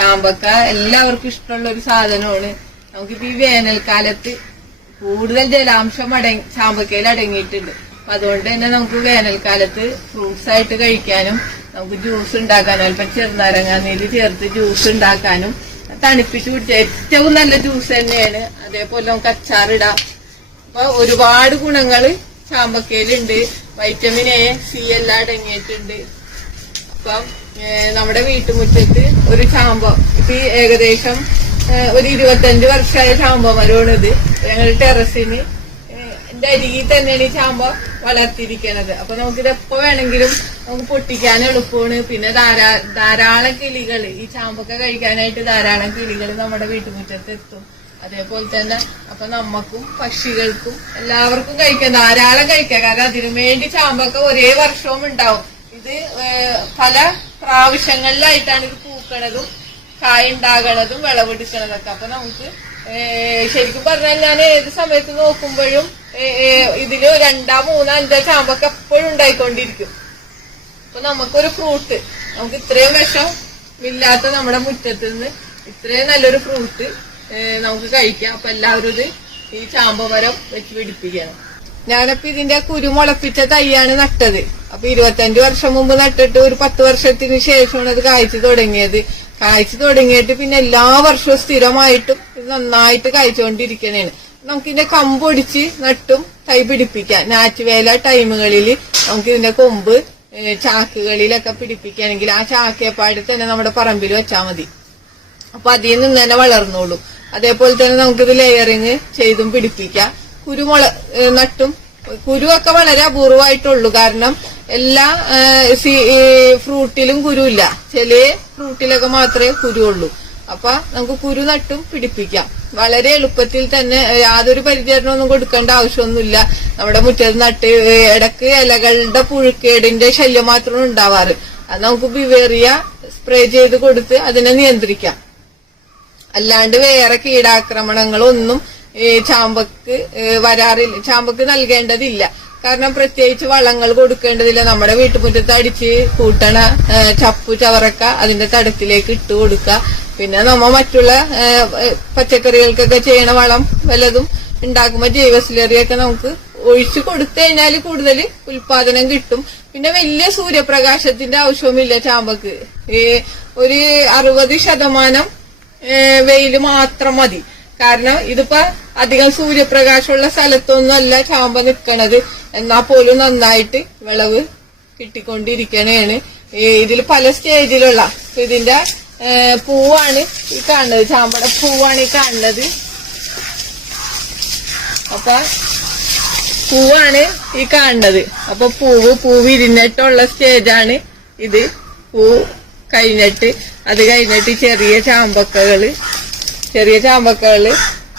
ചാമ്പക്ക എല്ലാവർക്കും ഇഷ്ടമുള്ള ഒരു സാധനമാണ്. നമുക്കിപ്പോ ഈ വേനൽക്കാലത്ത് കൂടുതൽ ജലാംശം അടങ്ങി ചാമ്പക്കയിൽ അടങ്ങിയിട്ടുണ്ട്. അപ്പൊ അതുകൊണ്ട് തന്നെ നമുക്ക് വേനൽക്കാലത്ത് ഫ്രൂട്ട്സ് ആയിട്ട് കഴിക്കാനും നമുക്ക് ജ്യൂസ് ഉണ്ടാക്കാനും അല്പം ചെറുനാരങ്ങാനീര് ചേർത്ത് ജ്യൂസ് ഉണ്ടാക്കാനും തണുപ്പിച്ച് കുടിച്ച ഏറ്റവും നല്ല ജ്യൂസ് തന്നെയാണ്. അതേപോലെ നമുക്ക് അച്ചാറിടാം അപ്പൊ ഒരുപാട് ഗുണങ്ങൾ ചാമ്പക്കയിലുണ്ട്. വൈറ്റമിൻ എ സി എല്ലാം അടങ്ങിയിട്ടുണ്ട്. അപ്പം നമ്മുടെ വീട്ടുമുറ്റത്ത് ഒരു ചാമ്പം. ഇപ്പൊ ഏകദേശം ഒരു ഇരുപത്തഞ്ച് വർഷമായ ചാമ്പ മരമാണ് ഞങ്ങൾ ടെറസിന് എന്റെ അരികിൽ തന്നെയാണ് ഈ ചാമ്പം വളർത്തിയിരിക്കണത്. അപ്പൊ നമുക്കിത് എപ്പോ വേണമെങ്കിലും നമുക്ക് പൊട്ടിക്കാൻ എളുപ്പമാണ്. പിന്നെ ധാരാ ധാരാളം കിളികൾ ഈ ചാമ്പൊക്കെ കഴിക്കാനായിട്ട് ധാരാളം കിളികൾ നമ്മുടെ വീട്ടുമുറ്റത്ത് എത്തും. അതേപോലെ തന്നെ അപ്പൊ നമ്മക്കും പക്ഷികൾക്കും എല്ലാവർക്കും കഴിക്കാം. ധാരാളം കഴിക്കാം. കാരണം അതിനു വേണ്ടി ചാമ്പൊക്കെ ഒരേ വർഷവും ഉണ്ടാവും. ഇത് പല പ്രാവശ്യങ്ങളിലായിട്ടാണ് ഇത് പൂക്കണതും കായ ഉണ്ടാകണതും വിളവെടുക്കണതൊക്കെ. അപ്പൊ നമുക്ക് ശരിക്കും പറഞ്ഞാൽ ഞാൻ ഏത് സമയത്ത് നോക്കുമ്പോഴും ഇതിൽ രണ്ടാ മൂന്നാ അഞ്ചാ ചാമ്പൊക്കെ എപ്പോഴും ഉണ്ടായിക്കൊണ്ടിരിക്കും. അപ്പൊ നമുക്കൊരു ഫ്രൂട്ട് നമുക്ക് ഇത്രയും വിഷം ഇല്ലാത്ത നമ്മുടെ മുറ്റത്ത് നിന്ന് ഇത്രയും നല്ലൊരു ഫ്രൂട്ട് നമുക്ക് കഴിക്കാം. അപ്പൊ എല്ലാവരും ഇത് ഈ ചാമ്പമരം വെച്ച് പിടിപ്പിക്കണം. ഞാനപ്പോ ഇതിന്റെ കുരുമുളപ്പിച്ച തൈയാണ് നട്ടത്. അപ്പൊ ഇരുപത്തഞ്ച് വർഷം മുമ്പ് നട്ടിട്ട് ഒരു പത്ത് വർഷത്തിന് ശേഷമാണ് അത് കായ്ച്ചു തുടങ്ങിയത്. കായ്ച്ചു തുടങ്ങിയിട്ട് പിന്നെ എല്ലാ വർഷവും സ്ഥിരമായിട്ടും ഇത് നന്നായിട്ട് കായ്ച്ചുകൊണ്ടിരിക്കണേണ്. നമുക്കിതിന്റെ കമ്പൊടിച്ച് നട്ടും തൈ പിടിപ്പിക്കാം. ഞാറ്റുവേല ടൈമുകളിൽ നമുക്ക് ഇതിന്റെ കൊമ്പ് ചാക്കുകളിലൊക്കെ പിടിപ്പിക്കുകയാണെങ്കിൽ ആ ചാക്കിയപ്പാട് തന്നെ നമ്മുടെ പറമ്പിൽ വെച്ചാൽ മതി. അപ്പൊ അതിൽ നിന്ന് തന്നെ വളർന്നോളൂ. അതേപോലെ തന്നെ നമുക്കിത് ലെയറിങ് ചെയ്തും പിടിപ്പിക്കാം. കുരുമുള നട്ടും. കുരുവൊക്കെ വളരെ അപൂർവമായിട്ടുള്ളൂ. കാരണം എല്ലാ ഫ്രൂട്ടിലും കുരുവില്ല. ചില ഫ്രൂട്ടിലൊക്കെ മാത്രമേ കുരുവുള്ളൂ. അപ്പൊ നമുക്ക് കുരു നട്ടും പിടിപ്പിക്കാം. വളരെ എളുപ്പത്തിൽ തന്നെ യാതൊരു പരിചരണമൊന്നും കൊടുക്കേണ്ട ആവശ്യമൊന്നുമില്ല. നമ്മുടെ മുറ്റത്ത് നട്ട് ഇടയ്ക്ക് ഇലകളുടെ പുഴുക്കേടിന്റെ ശല്യം മാത്രമാണ് ഉണ്ടാവാറ്. അത് നമുക്ക് ബിവേറിയ സ്പ്രേ ചെയ്ത് കൊടുത്ത് അതിനെ നിയന്ത്രിക്കാം. അല്ലാണ്ട് വേറെ കീടാക്രമണങ്ങളൊന്നും ചാമ്പക്ക് വരാറില്ല. ചാമ്പക്ക് നൽകേണ്ടതില്ല. കാരണം പ്രത്യേകിച്ച് വളങ്ങൾ കൊടുക്കേണ്ടതില്ല. നമ്മുടെ വീട്ടുമുറ്റത്ത് അടിച്ച് കൂട്ടണ ചപ്പു ചവറക്ക അതിന്റെ തടത്തിലേക്ക് ഇട്ട് കൊടുക്കുക. പിന്നെ നമ്മ മറ്റുള്ള പച്ചക്കറികൾക്കൊക്കെ ചെയ്യണ വളം വല്ലതും ഉണ്ടാക്കുമ്പോ ജൈവസിലറിയൊക്കെ നമുക്ക് ഒഴിച്ചു കൊടുത്തു കഴിഞ്ഞാൽ കൂടുതൽ ഉൽപാദനം കിട്ടും. പിന്നെ വലിയ സൂര്യപ്രകാശത്തിന്റെ ആവശ്യവുമില്ല ചാമ്പക്ക്. ഒരു അറുപത് ശതമാനം വെയിൽ മാത്രം മതി. കാരണം ഇതിപ്പോ അധികം സൂര്യപ്രകാശമുള്ള സ്ഥലത്തൊന്നും അല്ല ചാമ്പ നിക്കണത്. എന്നാ പോലും നന്നായിട്ട് വിളവ് കിട്ടിക്കൊണ്ടിരിക്കണേണ്. ഇതിൽ പല സ്റ്റേജിലുള്ള ഇതിന്റെ പൂവാണ് ഈ കാണുന്നത്. ചാമ്പയുടെ പൂവാണ് ഈ കാണുന്നത്. അപ്പൊ പൂവാണ് ഈ കാണുന്നത്. അപ്പൊ പൂവ് പൂവിരിഞ്ഞിട്ടുള്ള സ്റ്റേജാണ് ഇത്. പൂ കഴിഞ്ഞിട്ട് അത് കഴിഞ്ഞിട്ട് ചെറിയ ചാമ്പക്കകൾ ചെറിയ ചാമ്പക്കകൾ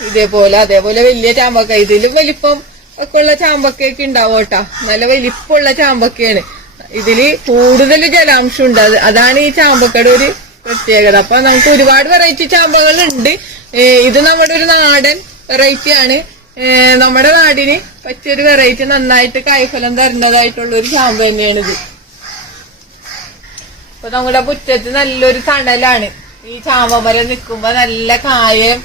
ഇതേപോലെ അതേപോലെ വലിയ ചാമ്പക്ക. ഇതിലും വലിപ്പം ഒക്കെ ഉള്ള ചാമ്പക്കയൊക്കെ ഉണ്ടാവും കേട്ടോ. നല്ല വലിപ്പമുള്ള ചാമ്പക്കയാണ്. ഇതിൽ കൂടുതൽ ജലാംശം ഉണ്ട്. അത് അതാണ് ഈ ചാമ്പക്കയുടെ ഒരു പ്രത്യേകത. അപ്പൊ നമുക്ക് ഒരുപാട് വെറൈറ്റി ചാമ്പകൾ ഉണ്ട് ഇത് നമ്മുടെ ഒരു നാടൻ വെറൈറ്റി ആണ്. നമ്മുടെ നാടിന് പറ്റിയൊരു വെറൈറ്റി നന്നായിട്ട് കായ്ഫലം തരുന്നതായിട്ടുള്ള ഒരു ചാമ്പ തന്നെയാണിത്. അപ്പൊ നമ്മുടെ മുറ്റത്ത് നല്ലൊരു തണലാണ്. ഈ ചാമ്പമരം നിൽക്കുമ്പോ നല്ല കായം